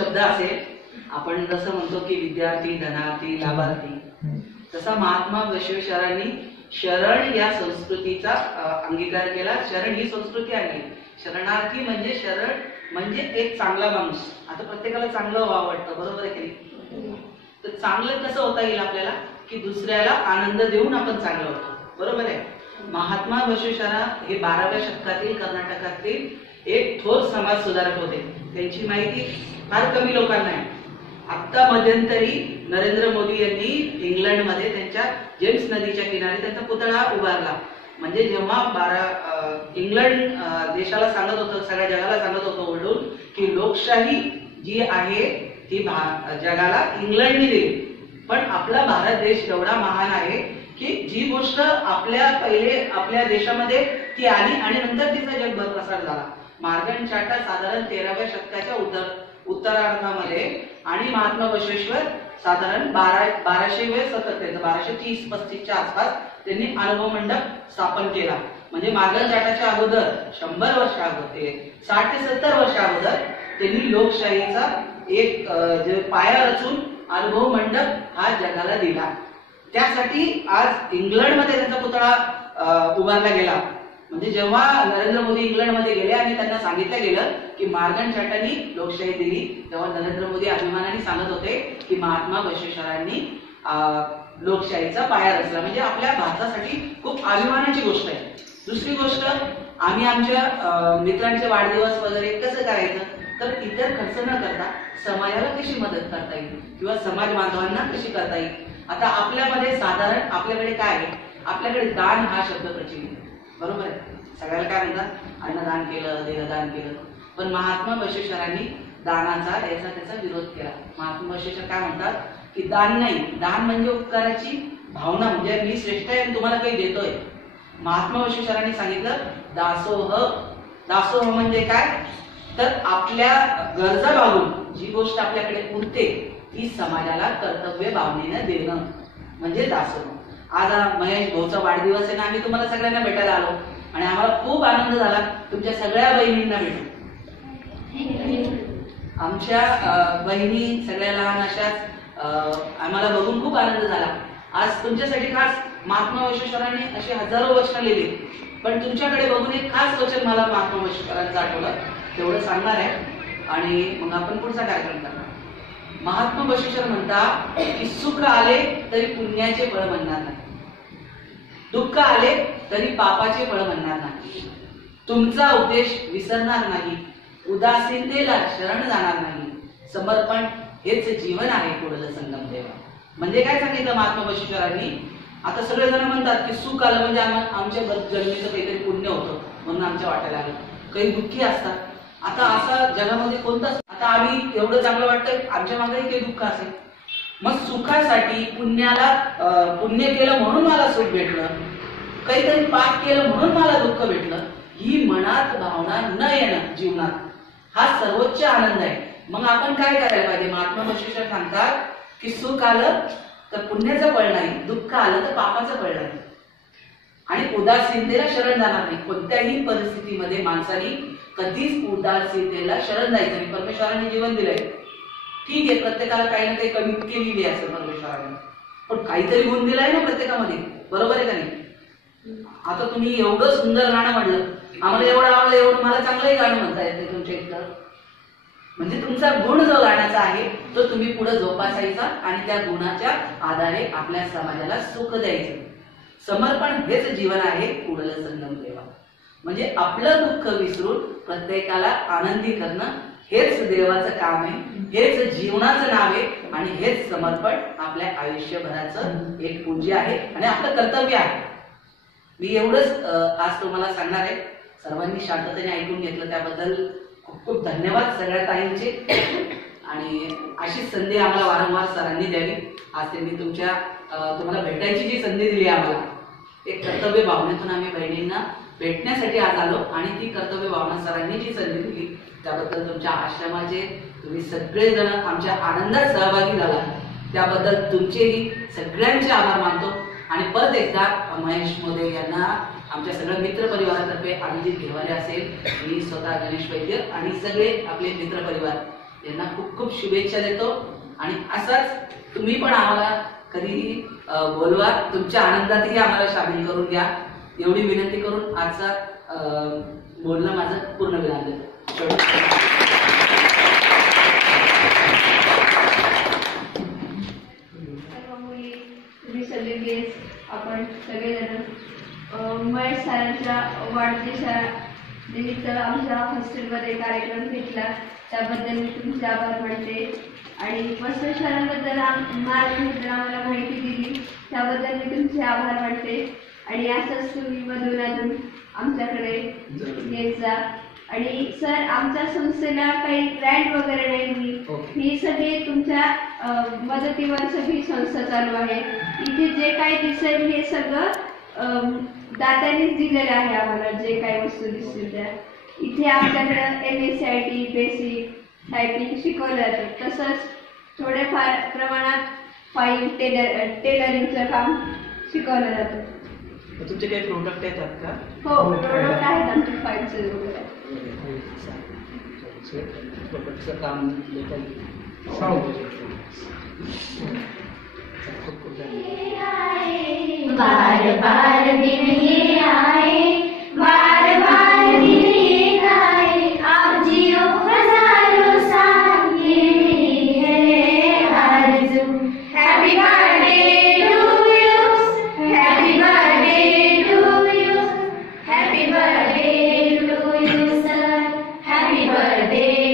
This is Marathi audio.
आपण जसं म्हणतो की विद्यार्थी धनार्थी लाभार्थी तसा महात्मा बसवेश्वरांनी शरण या संस्कृतीचा अंगीकार केला. शरण ही संस्कृती आहे. शरणार्थी म्हणजे शरण म्हणजे एक चांगला माणूस. आता प्रत्येकाला चांगलं व्हावं वाटतं बरोबर आहे की तर चांगलं कसं होता येईल आपल्याला? की दुसऱ्याला आनंद देऊन आपण चांगलं होतो. बरोबर आहे? महात्मा बसवेश्वरा हे बाराव्या शतकातील कर्नाटकातील एक थोर समाज सुधारक होते. त्यांची माहिती फार कमी लोकांना आहे. आता मध्यंतरी नरेंद्र मोदी यांनी इंग्लंडमध्ये त्यांच्या जेम्स नदीच्या किनारी त्यांचा पुतळा उभारला. म्हणजे जेव्हा बारा इंग्लंड देशाला सांगत होतं सगळ्या जगाला सांगत होतं ओरडून की लोकशाही जी आहे ती भा- जगाला इंग्लंडने दिली. पण आपला भारत देश एवढा महान आहे की जी गोष्ट आपल्या पहिले आपल्या देशामध्ये ती आली आणि नंतर तिचा जगभर प्रसार झाला. मार्गन चाटा साधारण तेराव्या शतकाच्या उत्तर उत्तरार्धामध्ये आणि महात्मा बसवेश्वर साधारण बारा बाराशे वेळ सतत बाराशे तीस पस्तीसच्या आसपास त्यांनी अनुभव मंडप स्थापन केला. म्हणजे मागल जाटाच्या अगोदर शंभर वर्ष अगोदर साठ ते सत्तर वर्ष अगोदर त्यांनी लोकशाहीचा एक पाया रचून अनुभव मंडप हा जगाला दिला. त्यासाठी आज इंग्लंडमध्ये त्यांचा पुतळा उभारला गेला. म्हणजे जेव्हा नरेंद्र मोदी इंग्लंडमध्ये गेले आणि त्यांना सांगितलं गेलं की मार्गन चाटांनी लोकशाही दिली तेव्हा नरेंद्र मोदी अभिमानाने सांगत होते की महात्मा बसवेश्वरांनी लोकशाहीचा पाया रचला. म्हणजे आपल्या भारतासाठी खूप अभिमानाची गोष्ट आहे. दुसरी गोष्ट आम्ही आमच्या मित्रांचे वाढदिवस वगैरे कसं करायचं? तर इतर खर्च न करता समाजाला कशी मदत करता येईल? किंवा समाज बांधवांना कशी करता येईल? आता आपल्यामध्ये साधारण आपल्याकडे काय आहे? आपल्याकडे दान हा शब्द प्रचलित आहे. बरोबर आहे. सगळ्याला काय म्हणतात? अन्नदान केलं देहदान केलं. पण महात्मा बशेश्वरांनी दानाचा याचा त्याचा विरोध केला. महात्मा बशेश्वर काय म्हणतात? की दान नाही. दान म्हणजे उपकाराची भावना. म्हणजे मी श्रेष्ठ आहे आणि तुम्हाला काही देतोय. महात्मा बशेश्वरांनी सांगितलं दासोह. दासोह म्हणजे काय? तर आपल्या गरजा भागून जी गोष्ट आपल्याकडे उरते ती समाजाला कर्तव्य भावनेनं देणं. म्हणजे दासोह. आज महेश भाऊचा वाढदिवस आहे ना आम्ही तुम्हाला सगळ्यांना भेटायला आलो. आणि आम्हाला खूप आनंद झाला. तुमच्या सगळ्या बहिणींना भेटून. आमच्या बहिणी सगळ्या लहान अशाच अं, आम्हाला बघून खूप आनंद झाला. आज तुमच्यासाठी खास महात्मा वशेश्वरांनी अशी हजारो वचनं लिहिली. पण तुमच्याकडे बघून एक खास वचन मला महात्मा वशेश्वरांचं आठवलं. तेवढं सांगणार आहे. आणि मग आपण पुढचा कार्यक्रम करणार महात्मा बसवेश्वर म्हणतात की सुख आले तरी पुण्याचे फळ म्हणणार नाही. दुःख आले तरी पापाचे फळ म्हणणार नाही. तुमचा उपदेश विसरणार नाही. उदासीनतेला शरण जाणार नाही. समर्पण हेच जीवन आहे पुढलं संगम देवा. म्हणजे काय सांगितलं महात्मा बसवेश्वरांनी? आता सगळेजण म्हणतात की सुख आलं म्हणजे आमच्या जन्मीचं काहीतरी पुण्य होतं म्हणून आमच्या वाटायला आलं. काही दुःखी असतात. आता असा जगामध्ये कोणताच तर आम्ही एवढं चांगलं वाटतं आमच्या मागे काही दुःख असेल. मग सुखासाठी पुण्याला पुण्य केलं म्हणून मला सुख भेटलं. काहीतरी पाप केलं म्हणून मला दुःख भेटलं. ही मनात भावना न येणं जीवनात हा सर्वोच्च आनंद आहे. मग आपण काय करायला पाहिजे? महात्मा बसवेश्वर सांगतात की सुख आलं तर पुण्याचं बळ नाही दुःख आलं तर पापाचं बळ नाही. आणि उदासीनतेला शरण जाणार नाही. कोणत्याही परिस्थितीमध्ये माणसाने कधीच उदासीनतेला शरण जायचं नाही. परमेश्वराने जीवन दिलंय. ठीक आहे प्रत्येकाला काही ना काही कमी केलेली आहे असं परमेश्वराने. पण काहीतरी गुण दिलाय ना प्रत्येकामध्ये. बरोबर आहे का नाही? आता तुम्ही एवढं सुंदर गाणं म्हणलं आम्हाला एवढं आवडलं एवढं मला चांगलंही गाणं म्हणता येते तुमच्या इथलं. म्हणजे तुमचा गुण जो गाण्याचा आहे तो तुम्ही पुढे जोपासायचा आणि त्या गुणाच्या आधारे आपल्या समाजाला सुख द्यायचं. समर्पण हेच जीवन आहे पुढलं संगम देवा. म्हणजे आपलं दुःख विसरून प्रत्येकाला आनंदी करणं हेच देवाचं काम आहे हेच जीवनाचं नाव आहे आणि हेच समर्पण आपल्या आयुष्यभराचं एक पूज्य आहे आणि आपलं कर्तव्य आहे. मी एवढंच आज तुम्हाला सांगणार आहे. सर्वांनी शांततेने ऐकून घेतलं त्याबद्दल खूप खूप धन्यवाद सगळ्या ताईंचे. आणि अशी संधी आम्हाला वारंवार सरांनी द्यावी. आज त्यांनी तुमच्या तुम्हाला भेटायची जी संधी दिली आम्हाला एक कर्तव्य भावनेतून आम्ही बहिणींना भेटण्यासाठी आज आलो आणि ती कर्तव्य भावना सरांनी जी संधी दिली त्याबद्दल तुमच्या आश्रमाचे तुम्ही सगळेजण आमच्या आनंदात सहभागी झाला त्याबद्दल तुमचेही सगळ्यांचे आभार मानतो. आणि परत एकदा महेश मोदे यांना आमच्या सगळ्या मित्र परिवारातर्फे अभिजित घेवाले असेल. मी स्वतः गणेश वैद्य आणि सगळे आपले मित्र परिवार यांना खूप खूप शुभेच्छा देतो. आणि असंच तुम्ही पण आम्हाला कधीही बोलवा तुमच्या आनंदातही आम्हाला सामील करून घ्या. एवढी विनंती करून आजचा बोलणं माझं पूर्ण विराम सगळे आपण सगळेजण अं, महेश सरांच्या वाढदिवसा निमित्त आमच्या हॉस्टेलमध्ये कार्यक्रम घेतला. त्याबद्दल मी तुमचे आभार मानते. आणि आम- महाराजांबद्दल आम्हाला माहिती दिली. त्याबद्दल मी तुमचे आभार मानते. आणि असंच तुम्ही मधून अधून आमच्याकडे येत जा. आणि सर आमच्या संस्थेला काही ग्रँड वगैरे नाही. ही सगळी तुमच्या मदतीवर सगळी संस्था चालू आहे. इथे जे काही दिसेल हे सगळं दात्यांनीच दिलेलं आहे आम्हाला जे काही वस्तू दिसतील त्या. इथे आमच्याकडं M S C I T basic typing शिकवलं जातं तसंच थोडेफार प्रमाणात फाईल टेलर टेलरिंगचं काम शिकवलं जातं. तुमचे काही प्रोडक्ट येतात का हो प्रोडक्ट आहेत आमचे फाईलचे वगैरे. प्रोडक्टचं काम धन्यवाद. बार बार दिन ये day.